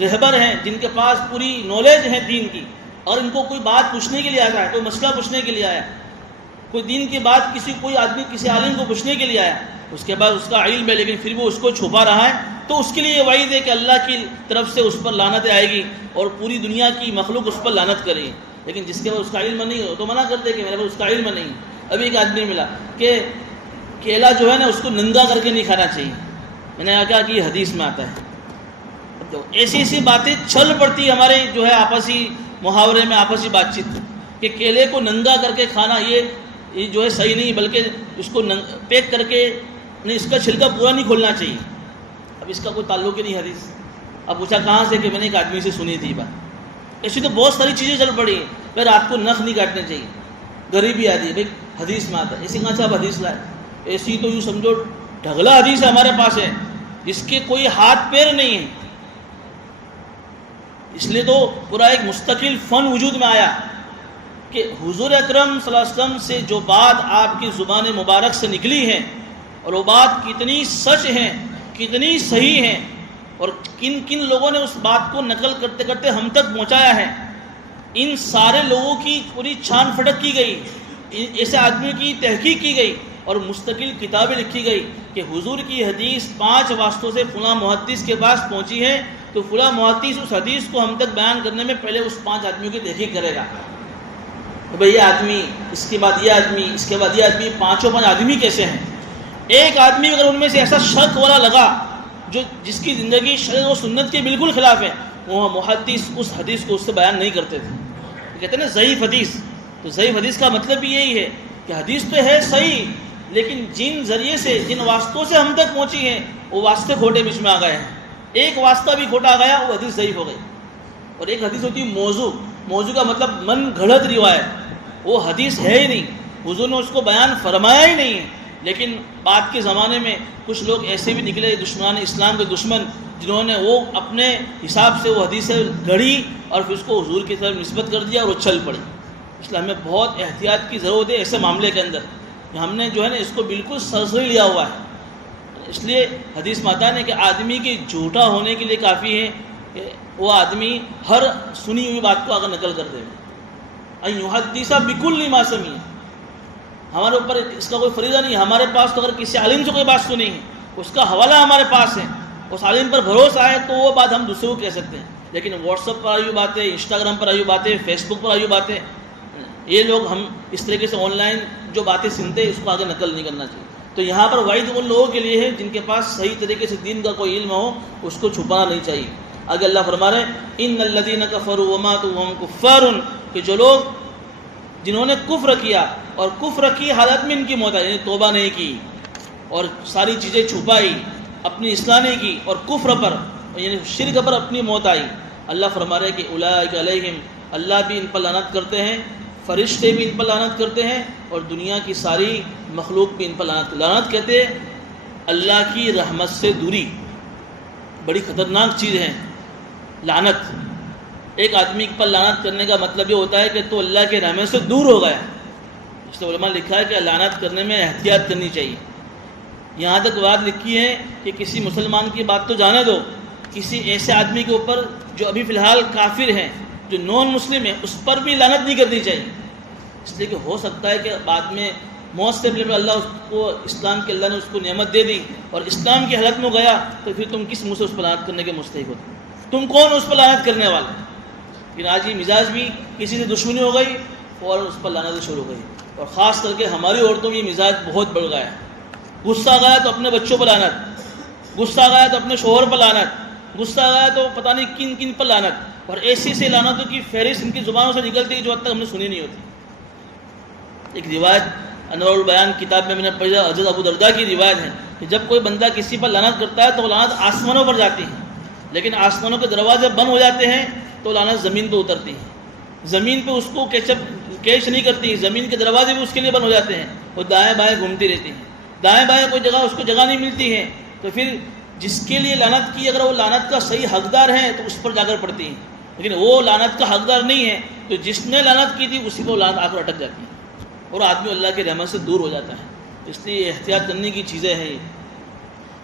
رہبر ہیں، جن کے پاس پوری نالج ہے دین کی، اور ان کو کوئی بات پوچھنے کے لیے آیا ہے، کوئی مسئلہ پوچھنے کے لیے آیا، کوئی دین کی بات کوئی آدمی کسی عالم کو پوچھنے کے لیے آیا، اس کے بعد اس کا علم ہے لیکن پھر وہ اس کو چھپا رہا ہے، تو اس کے لیے یہ وعید ہے کہ اللہ کی طرف سے اس پر لعنت آئے گی اور پوری دنیا کی مخلوق اس پر لعنت کرے گی۔ لیکن جس کے پاس اس کا علم نہیں ہو تو منع کر دے کہ میرے پاس اس کا علم نہیں. ابھی ایک آدمی ملا کہ کیلا جو ہے نا اس کو ننگا کر کے نہیں کھانا چاہیے. میں نے کہا کہ یہ حدیث میں آتا ہے. تو ایسی ایسی باتیں چل پڑتی ہمارے جو ہے آپسی محاورے میں, آپسی بات چیت, کہ کیلے کو ننگا کر کے کھانا یہ جو ہے صحیح نہیں, بلکہ اس کو پیک کر کے نہیں, اس کا چھلکا پورا نہیں کھولنا چاہیے. اب اس کا کوئی تعلق ہی نہیں حدیث. اب پوچھا کہاں سے, کہ میں نے ایک آدمی سے سنی تھی بات. ایسی تو بہت ساری چیزیں چل پڑی ہیں. پھر رات کو نخ نہیں کاٹنے چاہیے, غریبی آتی ہے, بھائی حدیث میں آتا ہے. ایسی کہاں سے آپ حدیث لائے؟ ایسی تو یوں سمجھو ڈھگلا حدیث ہمارے پاس ہے جس کے کوئی ہاتھ پیر نہیں ہے. اس لیے تو پورا ایک مستقل فن وجود میں آیا کہ حضور اکرم صلی اللہ علیہ وسلم سے جو بات آپ کی زبان مبارک سے نکلی ہے, اور وہ بات کتنی سچ ہے, کتنی صحیح ہے, اور کن کن لوگوں نے اس بات کو نقل کرتے کرتے ہم تک پہنچایا ہے, ان سارے لوگوں کی پوری چھان پھٹک کی گئی, ایسے آدمیوں کی تحقیق کی گئی, اور مستقل کتابیں لکھی گئی کہ حضور کی حدیث 5 واسطوں سے فلاں محدث کے پاس پہنچی ہے, تو فلاں محدث اس حدیث کو ہم تک بیان کرنے میں پہلے اس 5 آدمیوں کی تحقیق کرے گا. تو بھئی یہ آدمی, اس کے بعد یہ آدمی, اس کے بعد یہ آدمی, 5 آدمی کیسے ہیں؟ ایک آدمی اگر ان میں سے ایسا شک والا لگا جو جس کی زندگی شرع و سنت کے بالکل خلاف ہے, وہ محدث اس حدیث کو اس سے بیان نہیں کرتے تھے. کہتے ہیں نا ضعیف حدیث. تو ضعیف حدیث کا مطلب بھی یہی ہے کہ حدیث تو ہے صحیح, لیکن جن ذریعے سے, جن واسطوں سے ہم تک پہنچی ہیں, وہ واسطے کھوٹے بیچ میں آ گئے ہیں. ایک واسطہ بھی کھوٹا آ گیا, وہ حدیث ضعیف ہو گئی. اور ایک حدیث ہوتی ہے موضوع. موضوع کا مطلب من گھڑت روایت, وہ حدیث ہے ہی نہیں, حضور نے اس کو بیان فرمایا ہی نہیں ہے. لیکن بعد کے زمانے میں کچھ لوگ ایسے بھی نکلے, دشمنان اسلام کے دشمن, جنہوں نے وہ اپنے حساب سے وہ حدیثیں گھڑی اور پھر اس کو حضور کی طرف نسبت کر دیا اور وہ چل پڑی. اس لیے ہمیں بہت احتیاط کی ضرورت ہے ایسے معاملے کے اندر. ہم نے جو ہے نا اس کو بالکل سرسری لیا ہوا ہے. اس لیے حدیث میں آتا ہے کہ آدمی کے جھوٹا ہونے کے لیے کافی ہے کہ وہ آدمی ہر سنی ہوئی بات کو اگر نقل کر دے. یحدث بکل ما سمع, ہمارے اوپر اس کا کوئی فریضہ نہیں. ہمارے پاس تو اگر کسی عالم سے کوئی بات سنی ہے, اس کا حوالہ ہمارے پاس ہے, اس عالم پر بھروسہ ہے, تو وہ بات ہم دوسروں کو کہہ سکتے ہیں. لیکن واٹس ایپ پر آئی ہوئی باتیں, انسٹاگرام پر آئی ہوئی باتیں, فیس بک پر آئی ہوئی باتیں, یہ لوگ ہم اس طریقے سے آن لائن جو باتیں سنتے ہیں اس کو آگے نقل نہیں کرنا چاہیے. تو یہاں پر وعید ان لوگوں کے لیے ہے جن کے پاس صحیح طریقے سے دین کا کوئی علم ہو, اس کو چھپانا نہیں چاہیے. آگے اللہ فرما رہے ہیں ان الذین کفروا وماتوا وهم کفار, کہ جو لوگ جنہوں نے کفر کیا اور کفر کی حالت میں ان کی موت آئی, یعنی توبہ نہیں کی اور ساری چیزیں چھپائی, اپنی اصلاح نہیں کی, اور کفر پر یعنی شرک پر اپنی موت آئی. اللہ فرما رہے کہ اولئک علیہم, اللہ بھی ان پر لعنت کرتے ہیں, فرشتے بھی ان پر لعنت کرتے ہیں, اور دنیا کی ساری مخلوق بھی ان پر لعنت کہتے ہیں. اللہ کی رحمت سے دوری بڑی خطرناک چیز ہے لعنت. ایک آدمی پر لعنت کرنے کا مطلب یہ ہوتا ہے کہ تو اللہ کے رحمت سے دور ہو گیا. اس لیے علماء نے لکھا ہے کہ لعنت کرنے میں احتیاط کرنی چاہیے. یہاں تک بات لکھی ہے کہ کسی مسلمان کی بات تو جانے دو, کسی ایسے آدمی کے اوپر جو ابھی فی الحال کافر ہیں, جو نان مسلم ہے, اس پر بھی لعنت نہیں کرنی چاہیے. اس لیے کہ ہو سکتا ہے کہ بعد میں موت سے پہلے اللہ اس کو اسلام کے اللہ نے اس کو نعمت دے دی اور اسلام کی حالت میں گیا, تو پھر تم کس منہ سے اس پر لعنت کرنے کے مستحق ہوتے؟ تم کون اس پر لعنت کرنے والے؟ لیکن آج یہ مزاج بھی کسی سے دشمنی ہو گئی اور اس پر لعنت شروع ہو گئی. اور خاص کر کے ہماری عورتوں میں یہ مزاج بہت بڑھ گیا ہے. غصہ گیا تو اپنے بچوں پر لعنت, غصہ گیا تو اپنے شوہر پر لعنت, غصہ گیا تو پتہ نہیں کن کن پر لعنت, اور ایسی سے لعنتوں کی فہرست ان کی زبانوں سے نکلتی ہے جو اب تک ہم نے سنی نہیں ہوتی. ایک روایت انوار البیان کتاب میں نے پڑھی, حضرت ابو درداء کی روایت ہے کہ جب کوئی بندہ کسی پر لعنت کرتا ہے تو لعنت آسمانوں پر جاتی ہے, لیکن آسمانوں کے دروازے بند ہو جاتے ہیں تو لعنت زمین پہ اترتی ہے. زمین پہ اس کو کیچ نہیں کرتی, زمین کے دروازے بھی اس کے لیے بند ہو جاتے ہیں, وہ دائیں بائیں گھومتی رہتی ہیں, دائیں بائیں کوئی جگہ اس کو جگہ نہیں ملتی ہے. تو پھر جس کے لیے لعنت کی اگر وہ لعنت کا صحیح حقدار ہے تو اس پر جا کر پڑتی ہیں, لیکن وہ لعنت کا حقدار نہیں ہے تو جس نے لعنت کی تھی اسی کو لعنت آ کر اٹک جاتی ہے اور آدمی اللہ کے رحمت سے دور ہو جاتا ہے. اس لیے احتیاط کرنے کی چیزیں ہیں.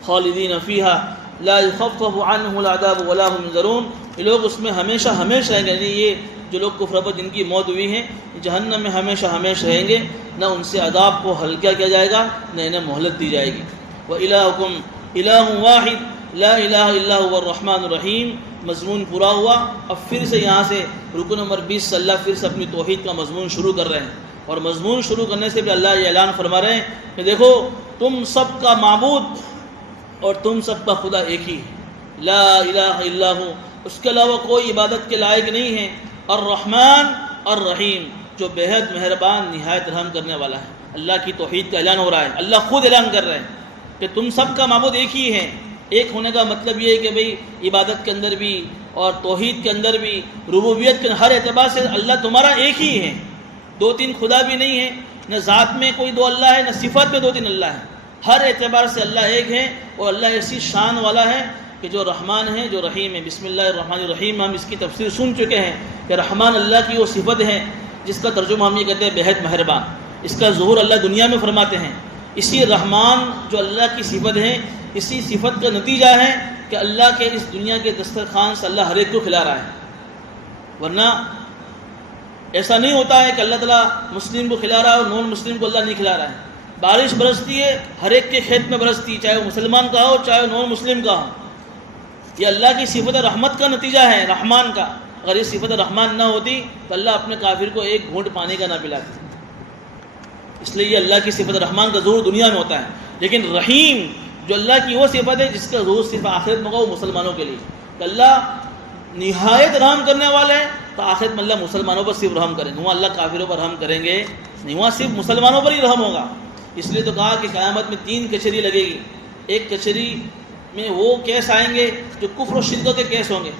خالدین فیہا لا یخفف عنہم العذاب ولا هم ينظرون, یہ لوگ اس میں ہمیشہ ہمیشہ رہیں گے. یعنی یہ جو لوگ کفر پر جن کی موت ہوئی ہے جہنم میں ہمیشہ ہمیشہ رہیں گے, نہ ان سے عذاب کو ہلکا کیا جائے گا نہ انہیں مہلت دی جائے گی. وَإِلَٰهُكُمْ إِلَٰهٌ وَاحِدٌ لَا إِلَٰهَ إِلَّا هُوَ الرَّحْمَٰنُ الرَّحِيمُ, مضمون پورا ہوا. اب پھر سے یہاں سے رکن نمبر 20 سے اللہ پھر سے اپنی توحید کا مضمون شروع کر رہے ہیں. اور مضمون شروع کرنے سے بھی اللہ یہ اعلان فرما رہے ہیں کہ دیکھو تم سب کا معبود اور تم سب کا خدا ایک ہی ہے. لا الہ الا ہو، اس کے علاوہ کوئی عبادت کے لائق نہیں ہے. الرحمن الرحیم، جو بےحد مہربان نہایت رحم کرنے والا ہے. اللہ کی توحید کا اعلان ہو رہا ہے. اللہ خود اعلان کر رہے ہیں کہ تم سب کا معبود ایک ہی ہے. ایک ہونے کا مطلب یہ ہے کہ بھئی عبادت کے اندر بھی اور توحید کے اندر بھی، ربوبیت کے ہر اعتبار سے اللہ تمہارا ایک ہی ہے. دو تین خدا بھی نہیں ہے، نہ ذات میں کوئی دو اللہ ہے، نہ صفات میں دو تین اللہ ہے. ہر اعتبار سے اللہ ایک ہے. اور اللہ ایسی شان والا ہے کہ جو رحمان ہے، جو رحیم ہے. بسم اللہ الرحمن الرحیم، ہم اس کی تفسیر سن چکے ہیں کہ رحمان اللہ کی وہ صفت ہے جس کا ترجمہ ہم یہ کہتے ہیں بےحد مہربان. اس کا ظہور اللہ دنیا میں فرماتے ہیں. اسی رحمان جو اللہ کی صفت ہے، اسی صفت کا نتیجہ ہے کہ اللہ کے اس دنیا کے دسترخوان سے اللہ ہر ایک کو کھلا رہا ہے. ورنہ ایسا نہیں ہوتا ہے کہ اللہ تعالیٰ مسلم کو کھلا رہا ہے اور نون مسلم کو اللہ نہیں کھلا رہا ہے. بارش برستی ہے، ہر ایک کے کھیت میں برستی ہے، چاہے وہ مسلمان کا ہو چاہے وہ نون مسلم کا ہو. یہ اللہ کی صفت رحمت کا نتیجہ ہے، رحمان کا. اگر یہ صفت رحمان نہ ہوتی تو اللہ اپنے کافر کو ایک گھونٹ پانی کا نہ پلاتی. اس لیے یہ اللہ کی صفت رحمان کا ظہور دنیا میں ہوتا ہے. لیکن رحیم جو اللہ کی وہ صفت ہے جس کا ظہور صرف آخرت میں ہوگا، وہ مسلمانوں کے لیے. کہ اللہ نہایت رحم کرنے والے ہیں تو آخرت میں اللہ مسلمانوں پر صرف رحم کریں گے. وہاں اللہ کافروں پر رحم کریں گے نہیں، وہاں صرف مسلمانوں پر ہی رحم ہوگا. اس لیے تو کہا کہ قیامت میں 3 کچہری لگے گی. ایک کچہری میں وہ کیس آئیں گے جو کفر و شرک کے کیس ہوں گے،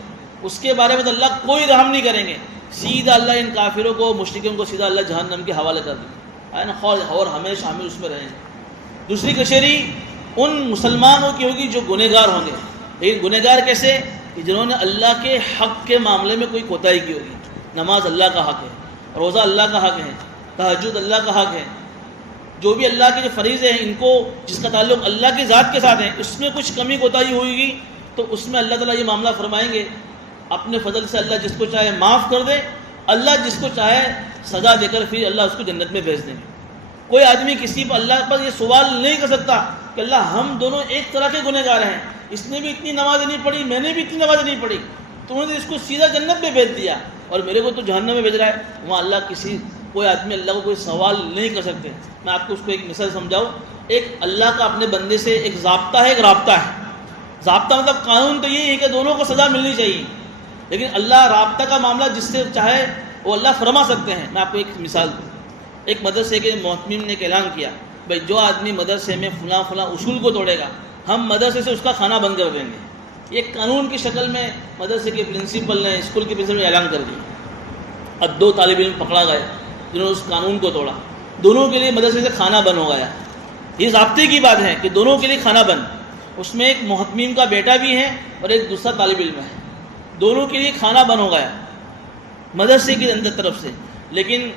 اس کے بارے میں تو اللہ کوئی رحم نہیں کریں گے. سیدھا اللہ ان کافروں کو، مشرکوں کو سیدھا اللہ جہنم کے حوالے کر دیں گے، ہے نا، اور ہمیشہ شامل اس میں رہیں گے. دوسری کچہری ان مسلمانوں کی ہوگی جو گنہگار ہوں گے. لیکن گنہگار کیسے؟ کہ جنہوں نے اللہ کے حق کے معاملے میں کوئی کوتاہی کی ہوگی. نماز اللہ کا حق ہے، روزہ اللہ کا حق ہے، تہجد اللہ کا حق ہے. جو بھی اللہ کے جو فریضے ہیں ان کو، جس کا تعلق اللہ کی ذات کے ساتھ ہے، اس میں کچھ کمی کوتاہی ہوئے گی تو اس میں اللہ تعالیٰ یہ معاملہ فرمائیں گے. اپنے فضل سے اللہ جس کو چاہے معاف کر دے، اللہ جس کو چاہے سزا دے کر پھر اللہ اس کو جنت میں بھیج دیں گے. کوئی آدمی کسی پر اللہ پر یہ سوال نہیں کر سکتا کہ اللہ ہم دونوں ایک طرح کے گنہگار ہیں، اس نے بھی اتنی نماز نہیں پڑھی، میں نے بھی اتنی نماز نہیں پڑھی، تو انہوں نے اس کو سیدھا جنت میں بھیج دیا اور میرے کو تو جہنم میں بھیج رہا ہے. وہاں اللہ کوئی آدمی اللہ کو کوئی سوال نہیں کر سکتے. میں آپ کو اس کو ایک مثال سمجھاؤں. ایک اللہ کا اپنے بندے سے ایک ضابطہ ہے، ایک رابطہ ہے. ضابطہ مطلب قانون تو یہ ہے کہ دونوں کو سزا ملنی چاہیے، لیکن اللہ رابطہ کا معاملہ جس سے چاہے وہ اللہ فرما سکتے ہیں. میں آپ کو ایک مثال دوں. ایک مدرسے کے محتمم نے ایک اعلان کیا، بھائی جو آدمی مدرسے میں فلاں اصول کو توڑے گا ہم مدرسے سے اس کا کھانا بند کر دیں گے. ایک قانون کی شکل میں مدرسے کے پرنسپل نے، اسکول کے پرنسپل نے اعلان کر دیا. اب 2 طالب علم پکڑا گئے جنہوں نے اس قانون کو توڑا. دونوں کے لیے مدرسے سے کھانا بند ہو گیا. یہ ضابطے کی بات ہے کہ دونوں کے لیے کھانا بند. اس میں ایک محتمم کا بیٹا بھی ہے اور ایک دوسرا طالب علم ہے. دونوں کے لیے کھانا بند ہو گیا مدرسے کی اندر طرف سے. لیکن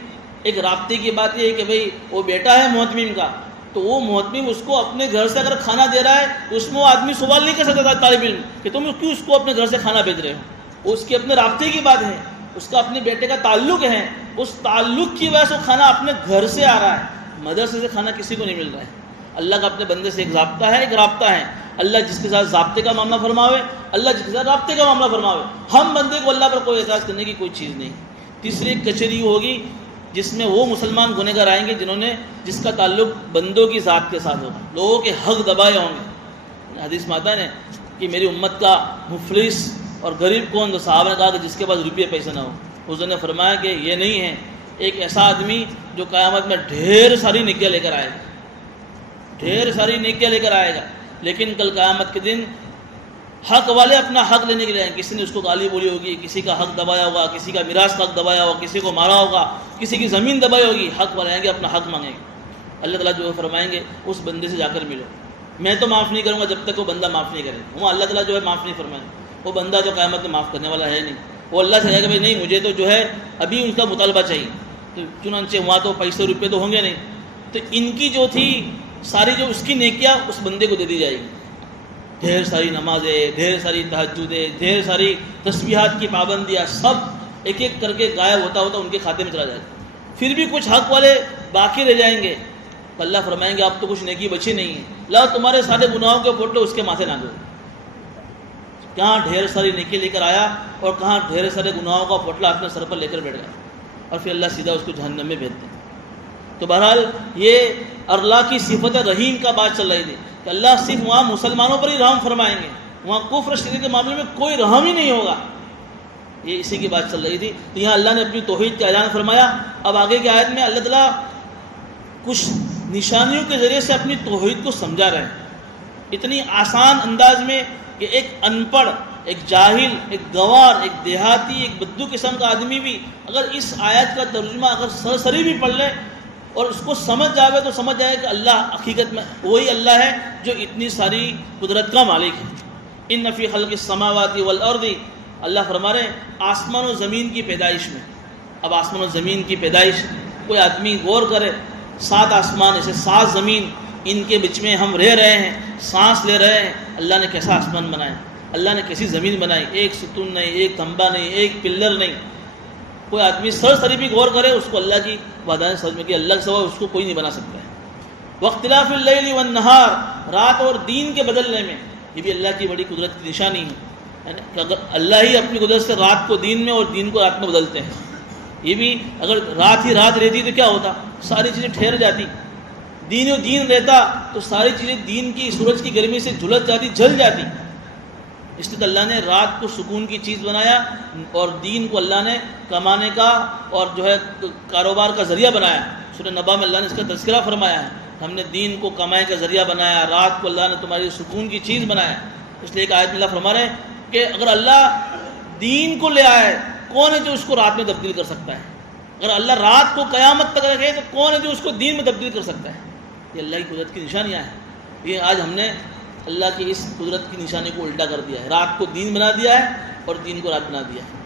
ایک رابطے کی بات یہ ہے کہ بھئی وہ بیٹا ہے محتمم کا، تو وہ محتمم اس کو اپنے گھر سے اگر کھانا دے رہا ہے تو اس میں وہ آدمی سوال نہیں کر سکتا تھا طالب علم کہ تم کیوں اس کو اپنے گھر سے کھانا بھیج رہے ہو. اس کے اپنے رابطے کی بات ہے، اس کا اپنے بیٹے کا تعلق ہے، اس تعلق کی وجہ سے وہ کھانا اپنے گھر سے آ رہا ہے. مدرسے سے کھانا کسی کو نہیں مل رہا ہے. اللہ کا اپنے بندے سے ایک ضابطہ ہے، ایک رابطہ ہے. اللہ جس کے ساتھ ضابطے کا معاملہ فرماوے، اللہ جس کے ساتھ رابطے کا معاملہ فرماوے. ہم بندے کو اللہ پر کوئی اعتراض کرنے کی کوئی چیز نہیں. تیسری ایک کچہری ہوگی جس میں وہ مسلمان گنہگار آئیں گے جس کا تعلق بندوں کی ذات کے ساتھ ہوگا، لوگوں کے حق دبائے ہوں گے. حدیث میں آتا ہے کہ میری امت کا مفلس اور غریب کون؟ تو صحابہ نے کہا کہ جس کے پاس روپیے پیسے نہ ہو. حضور نے فرمایا کہ یہ نہیں ہے. ایک ایسا آدمی جو قیامت میں ڈھیر ساری نیکیاں لے کر آئے گا، ڈھیر ساری نیکیاں لے کر آئے گا، لیکن کل قیامت کے دن حق والے اپنا حق لینے کے لیے آئیں. کسی نے اس کو گالی بولی ہوگی، کسی کا حق دبایا ہوگا، کسی کا میراث کا حق دبایا ہوگا، کسی کو مارا ہوگا، کسی کی زمین دبائی ہوگی. حق والے آئیں گے، اپنا حق مانگیں گے. اللہ تعالیٰ جو فرمائیں گے اس بندے سے جا کر ملو. میں تو معاف نہیں کروں گا جب تک وہ بندہ معاف نہیں کرے. وہ اللہ تعالیٰ جو ہے معاف نہیں فرمائیں گے. وہ بندہ جو قیامت میں معاف کرنے والا ہے نہیں. وہ اللہ سے کہے گا بھائی نہیں، مجھے تو جو ہے ابھی ان کا مطالبہ چاہیے. تو چنانچہ وہاں تو پیسے روپے تو ہوں گے نہیں، تو ان کی جو تھی ساری جو اس کی نیکیاں اس بندے کو دے دی جائے گی. ڈھیر ساری نمازیں، ڈھیر ساری تہجدیں، ڈھیر ساری تسبیحات کی پابندیاں، سب ایک ایک کر کے غائب ہوتا ہوتا ان کے کھاتے میں چلا جائے گا. پھر بھی کچھ حق والے باقی رہ جائیں گے. تو اللہ فرمائیں گے اب تو کچھ نیکی بچی نہیں ہے، لاؤ تمہارے سارے گناہوں کے پوٹلے اس کے ماتھے نہ دو. کہاں ڈھیر ساری نیکی لے کر آیا اور کہاں ڈھیر سارے گناہوں کا پوٹلا اپنے سر پر لے کر بیٹھ گیا، اور پھر اللہ سیدھا اس کو جہنم میں بھیج دیتا۔ تو بہرحال یہ اللہ کی صفت رحیم کا بات چل رہی تھی کہ اللہ صرف وہاں مسلمانوں پر ہی رحم فرمائیں گے، وہاں کفر شرک کے معاملے میں کوئی رحم ہی نہیں ہوگا، یہ اسی کی بات چل رہی تھی۔ تو یہاں اللہ نے اپنی توحید کا اعلان فرمایا۔ اب آگے کی آیت میں اللہ تعالیٰ کچھ نشانیوں کے ذریعے سے اپنی توحید کو سمجھا رہے ہیں اتنی آسان انداز میں کہ ایک ان پڑھ، ایک جاہل، ایک گنوار، ایک دیہاتی، ایک بدو قسم کا آدمی بھی اگر اس آیت کا ترجمہ اگر سرسری بھی پڑھ لے اور اس کو سمجھ جاوے تو سمجھ جائے کہ اللہ حقیقت میں وہی اللہ ہے جو اتنی ساری قدرت کا مالک ہے۔ ان فی خلق السماوات والارض، اللہ فرما رہے ہیں آسمان و زمین کی پیدائش میں۔ اب آسمان و زمین کی پیدائش کوئی آدمی غور کرے، 7 آسمان ایسے 7 زمین، ان کے بیچ میں ہم رہ رہے ہیں، سانس لے رہے ہیں، اللہ نے کیسا آسمان بنایا، اللہ نے کیسی زمین بنائی، ایک ستون نہیں، ایک تھمبا نہیں، ایک پلر نہیں۔ کوئی آدمی سرسری بھی غور کرے اس کو اللہ کی وحدانیت سمجھ میں کہ اللہ کے سوا اس کو کوئی نہیں بنا سکتا ہے۔ واختلاف اللیل والنہار، رات اور دین کے بدلنے میں، یہ بھی اللہ کی بڑی قدرت کی نشانی ہے کہ اگر اللہ ہی اپنی قدرت سے رات کو دین میں اور دین کو رات میں بدلتے ہیں۔ یہ بھی اگر رات ہی رات رہتی تو کیا ہوتا، ساری چیزیں ٹھہر جاتی، دین و دین رہتا تو ساری چیزیں دین کی سورج کی گرمی سے جھلس جاتی، جل جاتی۔ اس لیے اللہ نے رات کو سکون کی چیز بنایا اور دین کو اللہ نے کمانے کا اور جو ہے کاروبار کا ذریعہ بنایا۔ سورہ نبا میں اللہ نے اس کا تذکرہ فرمایا ہے، ہم نے دین کو کمائی کا ذریعہ بنایا، رات کو اللہ نے تمہاری سکون کی چیز بنایا۔ اس لیے ایک آیت میں اللہ فرما رہے ہیں کہ اگر اللہ دین کو لے آئے کون ہے جو اس کو رات میں تبدیل کر سکتا ہے؟ اگر اللہ رات کو قیامت تک رکھے تو کون ہے جو اس کو دین میں تبدیل کر سکتا ہے؟ یہ اللہ کی قدرت کی نشانیاں ہیں۔ یہ آج ہم نے اللہ کی اس قدرت کی نشانی کو الٹا کر دیا ہے، رات کو دین بنا دیا ہے اور دین کو رات بنا دیا ہے۔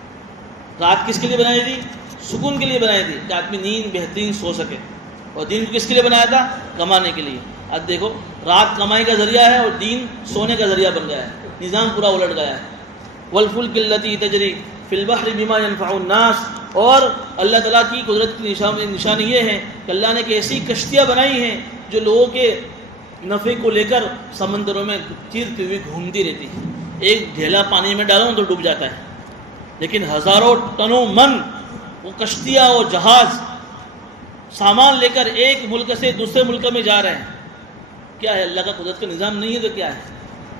رات کس کے لیے بنائی تھی؟ سکون کے لیے بنائی تھی کہ آدمی نیند بہترین سو سکے، اور دین کو کس کے لیے بنایا تھا؟ کمانے کے لیے۔ اب دیکھو رات کمائی کا ذریعہ ہے اور دین سونے کا ذریعہ بن گیا ہے، نظام پورا الٹ گیا ہے۔ والفلک التی تجری فی البحر بما ينفع الناس، اور اللہ تعالیٰ کی قدرت کی نشانی یہ ہے کہ اللہ نے ایک ایسی کشتیاں بنائی ہیں جو لوگوں کے نفع کو لے کر سمندروں میں چیرتی ہوئی گھومتی رہتی ہے۔ ایک ڈھیلا پانی میں ڈالو تو ڈوب جاتا ہے، لیکن ہزاروں ٹنوں من وہ کشتیاں اور جہاز سامان لے کر ایک ملک سے دوسرے ملک میں جا رہے ہیں۔ کیا ہے؟ اللہ کا قدرت کا نظام نہیں ہے تو کیا ہے؟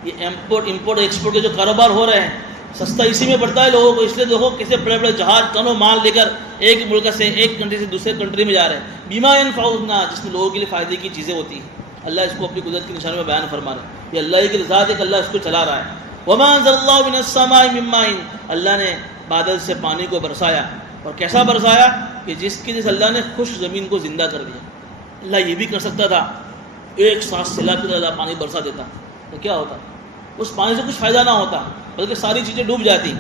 یہ امپورٹ ایکسپورٹ کے جو کاروبار ہو رہے ہیں، سستا اسی میں پڑتا ہے لوگوں کو، اس لیے دیکھو کیسے بڑے بڑے جہاز ٹنوں مال لے کر ایک ملک سے ایک کنٹری سے دوسرے کنٹری میں جا رہے ہیں۔ بیما ينفع الناس، جس میں لوگوں کے لیے فائدے کی چیزیں ہوتی ہیں۔ اللہ اس کو اپنی قدرت کی نشانی میں بیان فرما رہا ہے، یہ اللہ کی ذات ہے کہ اللہ اس کو چلا رہا ہے۔ وما انزل اللہ من السماء من ماء، اللہ نے بادل سے پانی کو برسایا، اور کیسا برسایا کہ جس کی جس اللہ نے خشک زمین کو زندہ کر دیا۔ اللہ یہ بھی کر سکتا تھا ایک ساتھ سیلاب کی طرح پانی برسا دیتا تو کیا ہوتا؟ اس پانی سے کچھ فائدہ نہ ہوتا بلکہ ساری چیزیں ڈوب جاتی،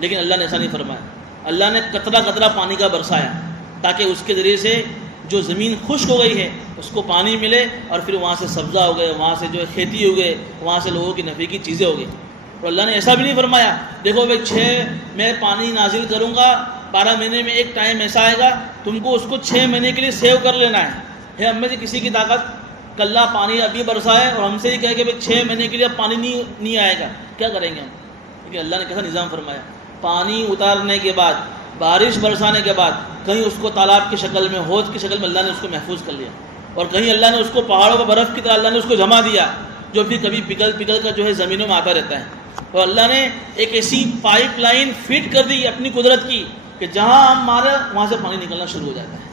لیکن اللہ نے ایسا نہیں فرمایا۔ اللہ نے قطرہ قطرہ پانی کا برسایا تاکہ اس کے ذریعے سے جو زمین خشک ہو گئی ہے اس کو پانی ملے، اور پھر وہاں سے سبزہ ہو گئے، وہاں سے جو ہے کھیتی ہو گئے، وہاں سے لوگوں کی نفع کی چیزیں ہو گئی۔ اور اللہ نے ایسا بھی نہیں فرمایا دیکھو بھائی 6 میں پانی نازل کروں گا، 12 مہینے میں ایک ٹائم ایسا آئے گا تم کو اس کو 6 مہینے کے لیے سیو کر لینا ہے ہم میں سے کسی کی طاقت کہ اللہ پانی ابھی برسائے اور ہم سے ہی کہے کہ بھائی 6 مہینے کے لیے پانی نہیں آئے گا، کیا کریں گے ہم؟ کیونکہ اللہ نے کیسا نظام فرمایا، پانی اتارنے کے بعد، بارش برسانے کے بعد کہیں اس کو تالاب کی شکل میں، حوض کی شکل میں اللہ نے اس کو محفوظ کر لیا، اور کہیں اللہ نے اس کو پہاڑوں پر برف کی طرح اللہ نے اس کو جما دیا جو پھر کبھی پگھل کر جو ہے زمینوں میں آتا رہتا ہے۔ اور اللہ نے ایک ایسی پائپ لائن فٹ کر دی اپنی قدرت کی کہ جہاں ہم مارے وہاں سے پانی نکلنا شروع ہو جاتا ہے۔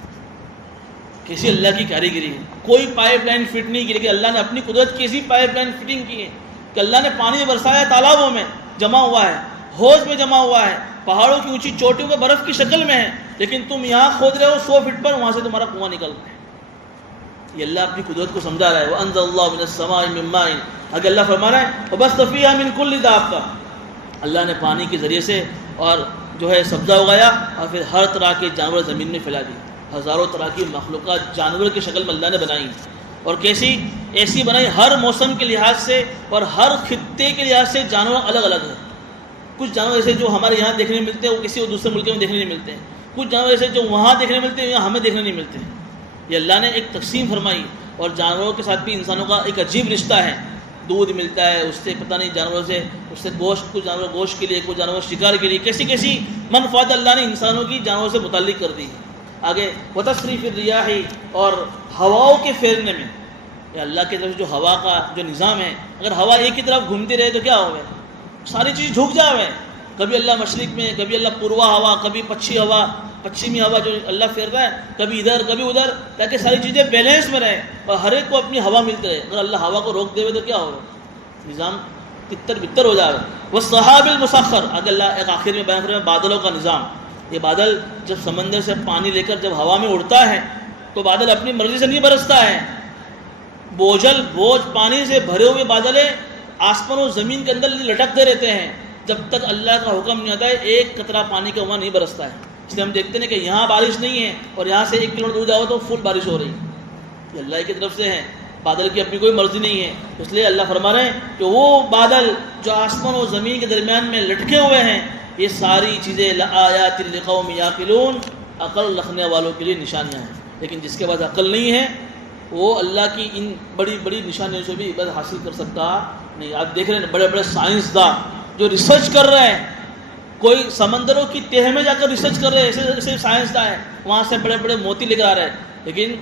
کسی اللہ کی کاریگری ہے، کوئی پائپ لائن فٹ نہیں کی، لیکن اللہ نے اپنی قدرت کی ایسی پائپ لائن فٹنگ کی ہے کہ اللہ نے پانی برسایا، تالابوں میں جمع ہوا ہے، حوض میں جمع ہوا ہے، پہاڑوں کی اونچی چوٹیوں پر برف کی شکل میں ہے، لیکن تم یہاں کھود رہے ہو 100 فٹ پر، وہاں سے تمہارا کنواں نکل رہا ہے۔ یہ اللہ اپنی قدرت کو سمجھا رہا ہے۔ وَأَنزَلَ اللَّهُ مِنَ السَّمَاءِ مِن مَّاءٍ، اگر اللہ فرما رہا ہے وَبَثَّ فِيهَا مِن كُلِّ دَابَّةٍ، اللہ نے پانی کے ذریعے سے اور جو ہے سبزہ اگایا، اور پھر ہر طرح کے جانور زمین میں پھیلا دی، ہزاروں طرح کی مخلوقات جانور کی شکل میں اللہ نے بنائی، اور کیسی ایسی بنائی ہر موسم کے لحاظ سے اور ہر خطے کے لحاظ سے جانور الگ الگ ہیں۔ کچھ جانور ایسے جو ہمارے یہاں دیکھنے ملتے ہیں وہ کسی اور دوسرے ملک میں دیکھنے نہیں ملتے ہیں، کچھ جانور ایسے جو وہاں دیکھنے ملتے ہیں یہاں ہمیں دیکھنے نہیں ملتے ہیں۔ یہ اللہ نے ایک تقسیم فرمائی، اور جانوروں کے ساتھ بھی انسانوں کا ایک عجیب رشتہ ہے دودھ ملتا ہے، اس سے پتہ نہیں جانوروں سے، اس سے گوشت، کچھ جانور گوشت کے لیے، کچھ جانور شکار کے لیے، کیسی کیسی منفعت اللہ نے انسانوں کی جانوروں سے متعلق کر دی. آگے وتصریف الریاح، اور ہواؤں کے پھیرنے میں، یہ اللہ کی طرف جو ہوا کا جو نظام ہے، اگر ہوا ایک ہی طرف گھومتی رہے تو کیا ہوگا؟ ساری چیز جھک جاوے. کبھی اللہ مشرق میں، کبھی اللہ پوروا ہوا، کبھی پچھمی ہوا جو اللہ پھیرتا ہے، کبھی ادھر کبھی ادھر، تاکہ ساری چیزیں بیلنس میں رہیں اور ہر ایک کو اپنی ہوا ملتی رہے. اگر اللہ ہوا کو روک دے تو کیا ہوگا؟ نظام تتر بتر ہو جائے. والسحاب المسخر، اگر اللہ ایک آخر میں بیان کر رہے ہیں بادلوں کا نظام. یہ بادل جب سمندر سے پانی لے کر جب ہوا میں اڑتا ہے تو بادل اپنی مرضی سے نہیں برستا ہے. بوجھ پانی سے بھرے ہوئے بادل آسمان و زمین کے اندر لٹکتے رہتے ہیں جب تک اللہ کا حکم نہیں آتا ہے. ایک قطرہ پانی کا وہاں نہیں برستا ہے. اس لیے ہم دیکھتے ہیں کہ یہاں بارش نہیں ہے اور یہاں سے 1 کلومیٹر دور جاؤ تو فل بارش ہو رہی ہے. یہ اللہ کی طرف سے ہے، بادل کی اپنی کوئی مرضی نہیں ہے. اس لیے اللہ فرما رہے ہیں کہ وہ بادل جو آسمان و زمین کے درمیان میں لٹکے ہوئے ہیں، یہ ساری چیزیں لآیات لقوم یعقلون، عقل رکھنے والوں کے لیے نشانیاں ہیں. لیکن جس کے پاس عقل نہیں ہے وہ اللہ کی ان بڑی بڑی نشانیوں سے بھی عبرت حاصل کر سکتا نہیں. آپ دیکھ رہے ہیں بڑے بڑے سائنسداں جو ریسرچ کر رہے ہیں، کوئی سمندروں کی تہہ میں جا کر ریسرچ کر رہے ہیں، ایسے سائنسداں ہیں، وہاں سے بڑے بڑے موتی لے کر آ رہے ہیں. لیکن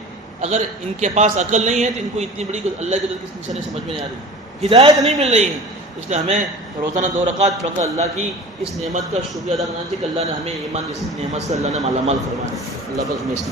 اگر ان کے پاس عقل نہیں ہے تو ان کو اتنی بڑی اللہ کی طرف کی نشانی سمجھ میں نہیں آ رہی، ہدایت نہیں مل رہی ہے. اس لیے ہمیں روزانہ 2 رکعت پڑھ کر اللہ کی اس نعمت کا شکریہ ادا کرنا چاہیے کہ اللہ نے ہمیں ایمان جیسی نعمت سے اللہ نے مالا مال فرمایا. اللہ بس میں اس کی